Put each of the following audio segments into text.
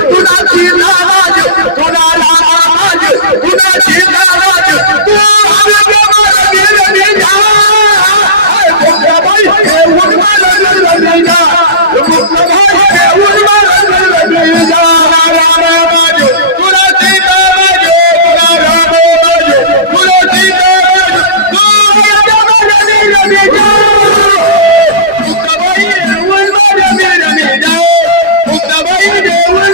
कुणाची नाराज कुणाला नाराज कुणाची नाराज तू मुक्ताबाई देऊन मला जा मुक्ताबाई देऊन मला जा कुणाची नाराज कुणाला नाराज कुणाची नाराज मुक्ताबाई देऊन मला जा मुक्ताबाई देऊन मुक्ताबाई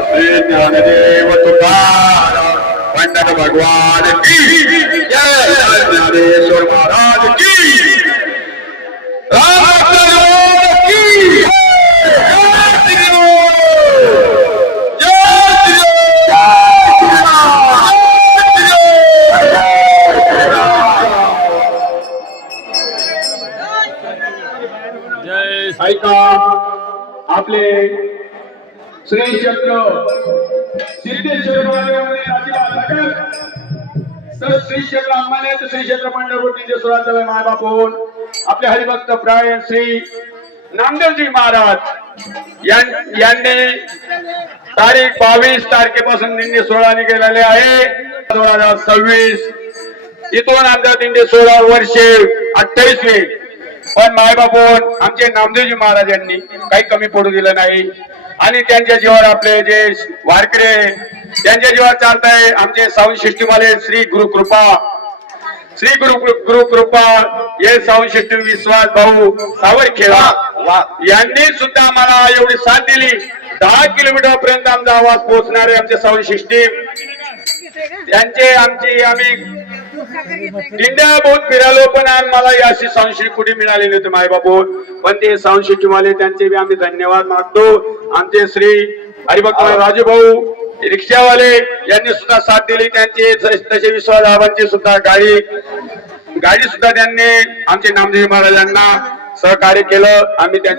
ज्ञानदेव तुकाराम पंडित भगवान की जय ज्ञानेश्वर महाराज की ऐका आपले श्री चक्र सिद्धेश्वर महादेव तर श्री क्षेत्र अंबाने श्री क्षेत्र पंढरपूर सुराचा माय बापून आपले हरिभक्त प्राय श्री नामदेवजी महाराज यांनी तारीख 22 तारखेपासून दिंडी सोहळा निघालेले आहे 2026 इथून आमच्या दिंडी सोहळा वर्षे 28वे पण मायबापून आमचे नामदेवजी महाराज यांनी काही कमी पडू दिलं नाही आणि त्यांच्या जीवावर आपले जे वारकरी त्यांच्या जीवावर चालत आहे आमचे सावंत शिष्टीवाले श्री गुरुकृपा हे सावंत शिष्टी विश्वास भाऊ सावरखेडा यांनी सुद्धा आम्हाला एवढी साथ दिली 10 किलोमीटर पर्यंत आमचा आवाज पोहोचणारे आमचे सावंत शिष्टी त्यांचे आमची आम्ही दिंड्या बहुत फिरालो पण मला अशी संशय कुठे मिळालेली होती मायबापू पण ते संशयवाले त्यांचे बी आम्ही धन्यवाद मागतो आमचे श्री हरिभक्त राजूभाऊ रिक्षावाले यांनी सुद्धा साथ दिली त्यांचे तसे विश्वास आबांची सुद्धा गाडी सुद्धा त्यांनी आमचे नामदेव महाराजांना सहकार्य केलं आम्ही त्यांचे